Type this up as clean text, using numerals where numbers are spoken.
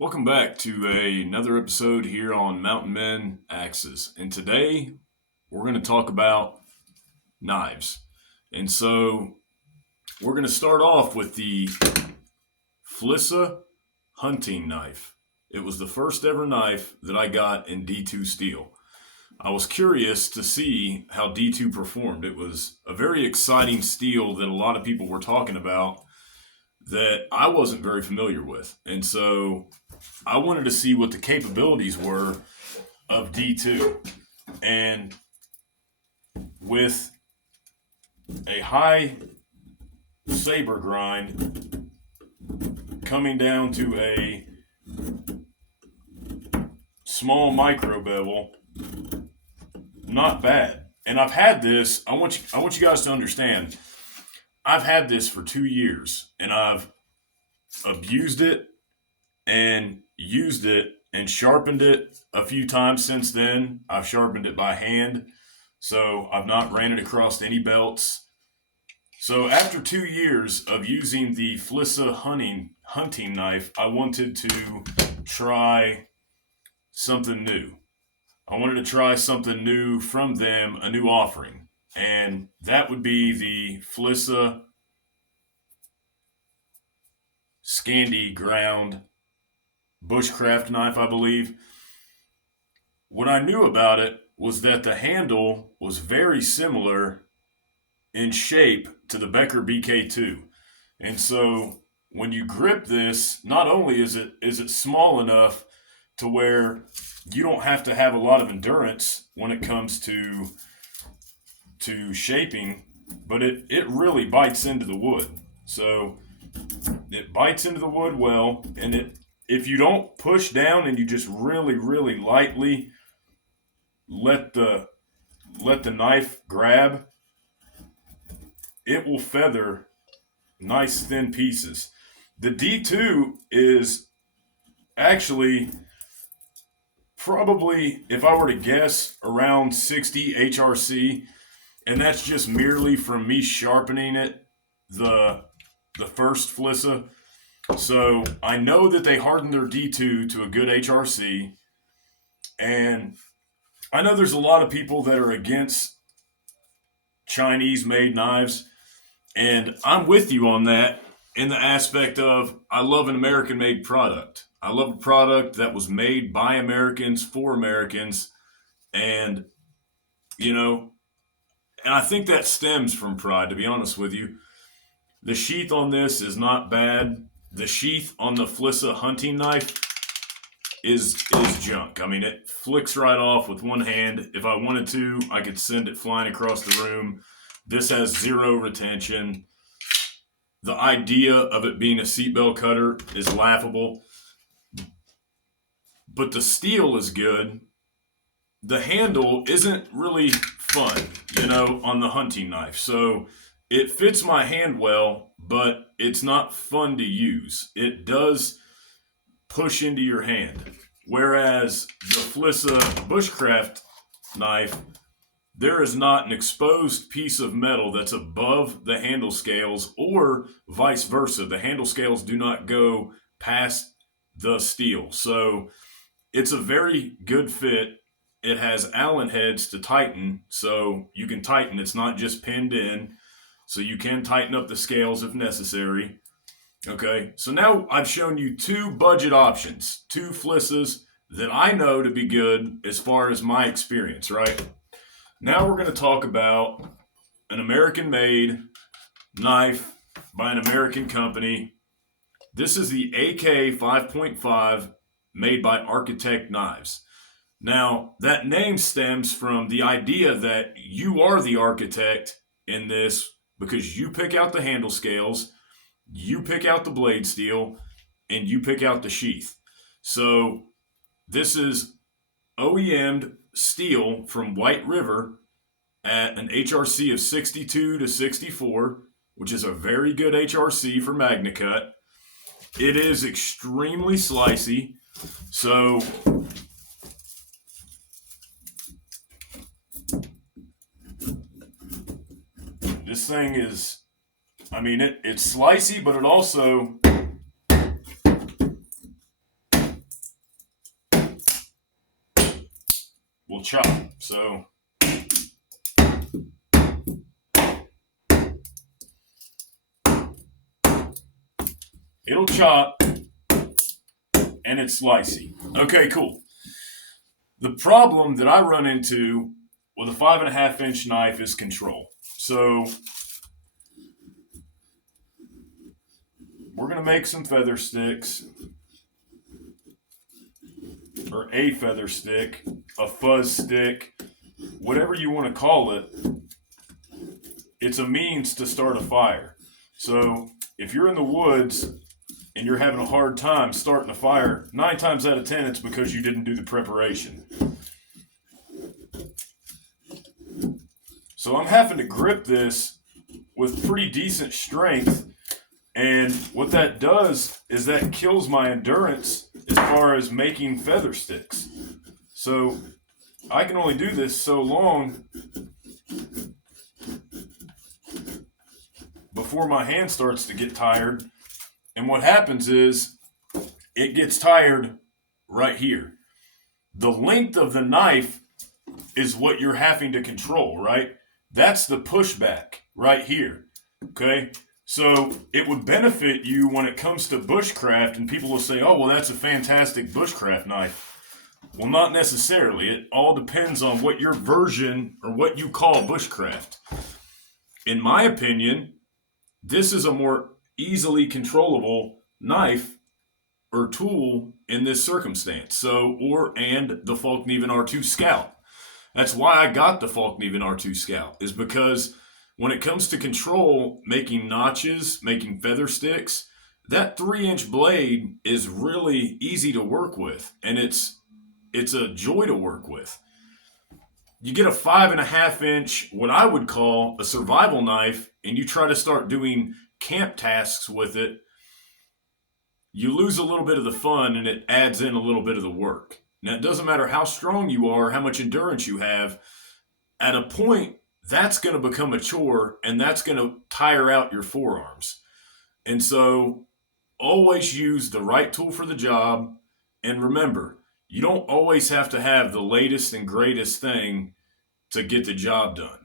Welcome back to another episode here on Mountain Men Axes. And today we're going to talk about knives. And so we're going to start off with the Flissa hunting knife. It was the first ever knife that I got in D2 steel. I was curious to see how D2 performed. It was a very exciting steel that a lot of people were talking about that I wasn't very familiar with. And so I wanted to see what the capabilities were of D2. And with a high saber grind coming down to a small micro bevel, not bad. And I've had this, I want you guys to understand, I've had this for 2 years and I've abused it and used it and sharpened it a few times since then. I've sharpened it by hand, so I've not ran it across any belts. So after 2 years of using the Flissa hunting knife, I wanted to try something new. I wanted to try something new from them, a new offering. And that would be the Flissa Scandi ground bushcraft knife, I believe. What I knew about it was that the handle was very similar in shape to the Becker BK2. And so when you grip this, not only is it small enough to where you don't have to have a lot of endurance when it comes to shaping, but it really bites into the wood. So it bites into the wood well, and if you don't push down and you just really, really lightly let the knife grab, it will feather nice thin pieces. The D2 is actually probably, if I were to guess, around 60 HRC, and that's just merely from me sharpening it the first Flissa. So I know that they hardened their D2 to a good HRC, and I know there's a lot of people that are against Chinese-made knives, and I'm with you on that in the aspect of I love an American-made product. I love a product that was made by Americans for Americans, and and I think that stems from pride, to be honest with you. The sheath on this is not bad. The sheath on the Flissa hunting knife is junk. I mean, it flicks right off with one hand. If I wanted to, I could send it flying across the room. This has zero retention. The idea of it being a seatbelt cutter is laughable. But the steel is good. The handle isn't really fun, on the hunting knife. So it fits my hand well, but it's not fun to use. It does push into your hand. Whereas the Flissa bushcraft knife, there is not an exposed piece of metal that's above the handle scales, or vice versa. The handle scales do not go past the steel. So it's a very good fit. It has Allen heads to tighten, so you can tighten. It's not just pinned in, so you can tighten up the scales if necessary. Okay, so now I've shown you two budget options, two Flissas that I know to be good as far as my experience, right? Now we're going to talk about an American-made knife by an American company. This is the AK 5.5 made by Arkitect knives. Now, that name stems from the idea that you are the architect in this because you pick out the handle scales, you pick out the blade steel, and you pick out the sheath. So this is OEM'd steel from White River at an HRC of 62 to 64, which is a very good HRC for Magnacut. It is extremely slicey, so this thing is, it's slicey, but it also will chop. So it'll chop and it's slicey. Okay, cool. The problem that I run into with a 5.5-inch knife is control. So we're going to make some feather sticks, or a feather stick, a fuzz stick, whatever you want to call it. It's a means to start a fire. So if you're in the woods and you're having a hard time starting a fire, 9 times out of 10, it's because you didn't do the preparation. So I'm having to grip this with pretty decent strength, and what that does is that kills my endurance as far as making feather sticks. So I can only do this so long before my hand starts to get tired. And what happens is it gets tired right here. The length of the knife is what you're having to control, right? That's the pushback right here, okay? So it would benefit you when it comes to bushcraft, and people will say, oh, well, that's a fantastic bushcraft knife. Well, not necessarily. It all depends on what your version or what you call bushcraft. In my opinion, this is a more easily controllable knife or tool in this circumstance. And the Falkneven R2 Scout. That's why I got the Falkneven R2 Scout, is because when it comes to control, making notches, making feather sticks, that 3-inch blade is really easy to work with, and it's a joy to work with. You get a 5.5-inch, what I would call a survival knife, and you try to start doing camp tasks with it, you lose a little bit of the fun, and it adds in a little bit of the work. Now, it doesn't matter how strong you are, how much endurance you have. At a point, that's going to become a chore, and that's going to tire out your forearms. And so always use the right tool for the job. And remember, you don't always have to have the latest and greatest thing to get the job done.